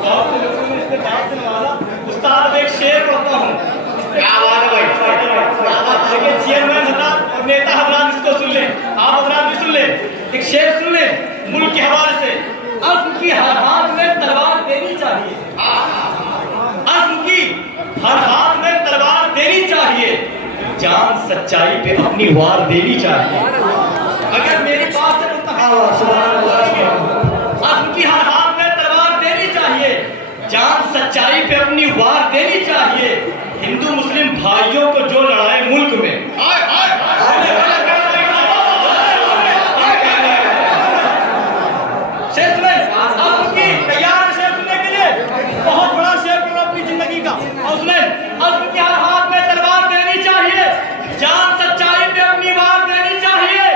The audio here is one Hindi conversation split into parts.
बहुत से लोगों ने इसके बात से नवाजा। उस्ताद एक शेर पढ़ता हूँ। क्या बात है भाई, देखिए चेयरमैन हजरात और नेता हजरात इसको सुन ले, आप हजरात भी सुन ले। एक शेर सुन ले मुल्क के हवाले से। अज़्म की हर हाथ में तलवार देनी चाहिए, अज़्म की हर हाथ में तलवार देनी चाहिए, जान सच्चाई पे अपनी वार देनी चाहिए। अगर मेरी बात से अज़्म की हर हाथ में तलवार देनी चाहिए, जान सच्चाई पे अपनी वार देनी चाहिए। हिंदू मुस्लिम भाइयों को जो लड़ाए मुल्क में, बहुत बड़ा शेर पढ़ा अपनी जिंदगी का। और उसमें अज़्म के हर हाथ में तलवार देनी चाहिए, जान सच्चाई पे अपनी वार देनी चाहिए।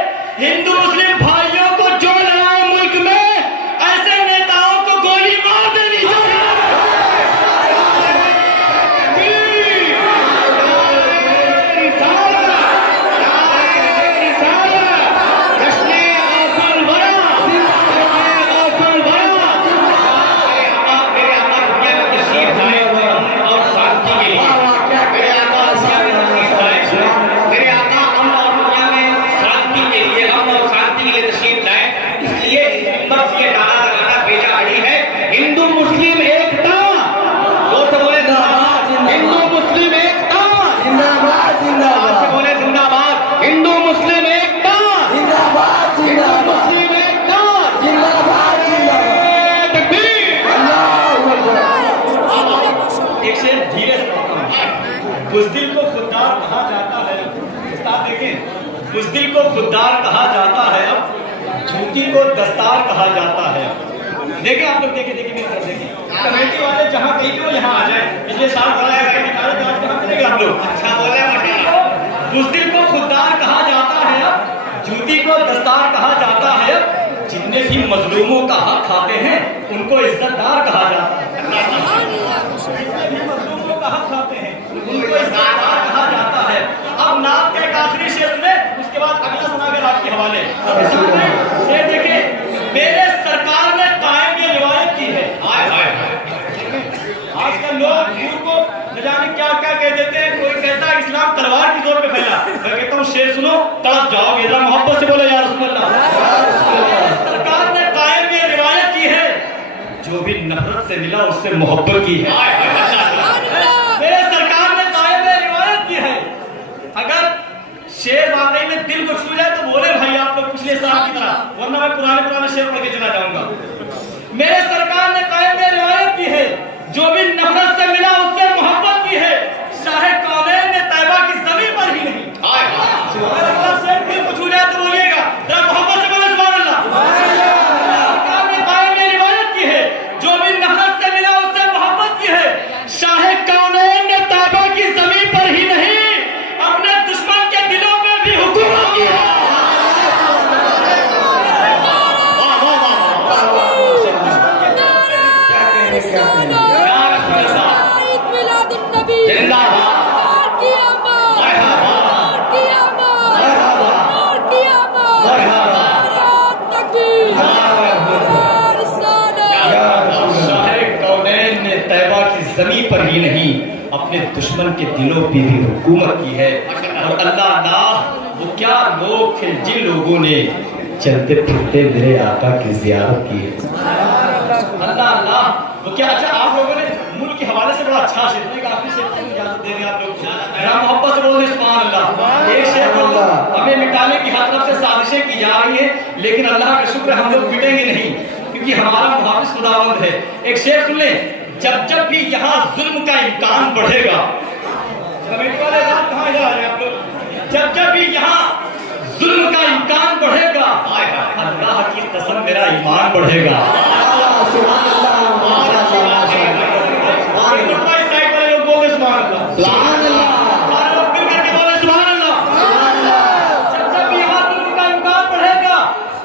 हिंदू मुस्लिम भाइयों को जो लड़ाए मुल्क में, ऐसे नेताओं को गोली मार देनी चाहिए। बुज़दिल को खुददार कहा जाता है। उस्ताद देखें, बुज़दिल को खुददार कहा जाता है, अब झूठी को दस्तार कहा जाता है। देखें आप लोग, देखें मेरी तरफ देखें। कमेटी वाले जहाँ कहीं भी वो यहाँ आ जाए। पिछले साल आप लोग अच्छा बोले। बुज़दिल को खुददार कहा जाता है, अब झूठी को दस्तार कहा जाता है। अब जितने भी मजलूमों का हक खाते हैं उनको इज्जतदार कहा जाता है। मजलूमों का हक खाते हैं उनको इज्जतदार कहा जाता है। अब नाम के एक आखिरी शेर में, उसके बाद अगला सुनाकर आपके हवाले। शेर देखिए, मेरे सरकार ने कायम ये रिवायत की है। आजकल लोग झूठ को न जाने क्या क्या कह देते हैं। कोई कहता है इस्लाम तलवार की जोर पे फैला। मैं कहता हूँ शेर सुनो, तड़प जाओगे। जरा मोहब्बत से बोले या रसूल अल्लाह। सरकार ने कायम ये रिवायत की है, जो भी नफरत से मिला उससे मोहब्बत की है। मेरे सरकार ने कायम ये रिवायत की है। अगर शेर वाकई में दिल को छू जाए तो बोले भाई आप लोग पिछले साल की तरह, वरना मैं पुराने शेर पढ़ के चला जाऊंगा। मेरे सरकार ने कायम ये रिवायत की है, जो भी नफरत से मिला उससे मोहब्बत की है, शाहे कौनैन ने तैबा की जमीन पर ही नहीं। अगर अगला शेर दिल को छू जाए तो बोलिएगा, जरा मोहब्बत से बोले सुभान अल्लाह। सरकार ने कायम ये रिवायत की है, जो भी नफरत से मिला उससे मोहब्बत की है, शाहे कौनैन ने तैबा की जमीन पर ही नहीं, अपने दुश्मन के दिलों में भी हुकूमत की है। ज़मीं पर ही नहीं, अपने दुश्मन के दिलों पे भी हुकूमत की है। और अल्लाह वो क्या लोग थे जिन लोगों ने चलते फिरते मेरे आका की ज़ियारत की है। अल्लाह वो क्या। अच्छा, आप लोगों ने मुल्क के हवाले से बड़ा अच्छा शेर, काफी शेर की इजाजत दे रहे हैं आप लोग। मोहब्बत से बोल सुभान अल्लाह। एक शेर हमें मिटाने की हर तरफ से साजिशें की जा रही है, लेकिन अल्लाह का शुक्र हम लोग मिटेंगे नहीं, क्योंकि हमारा मुहाफिज खुदावंद है। एक शेर सुन ले, जब जब भी यहाँ जुल्म का इम्कान बढ़ेगा, कहाँ जा रहे हैं आप लोग, जब जब भी यहाँ जुल्म का इम्कान बढ़ेगा, अल्लाह की कसम मेरा ईमान बढ़ेगा। जब जब भी यहाँ जुल्म का इम्कान बढ़ेगा,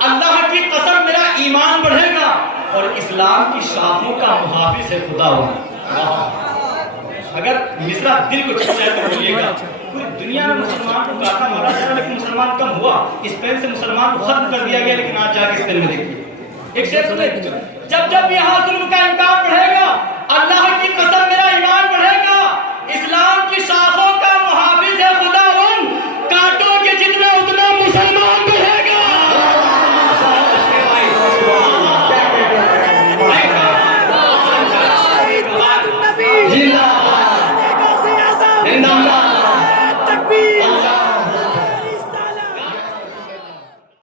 अल्लाह की कसम मेरा ईमान बढ़ेगा। और इस्लाम की शाखों का मुहाफिज है खुदा होना। अगर मिसरा दिल को छू जाए तो बोलिएगा, पूरी दुनिया में मुसलमान को काटा मारा जा रहा, लेकिन मुसलमान कम हुआ। स्पेन से मुसलमान को खत्म कर दिया गया, लेकिन आज जाके स्पेन में देखिए। एक शेर सुने, जब जब यहाँ जुल्म का इम्कान बढ़ेगा,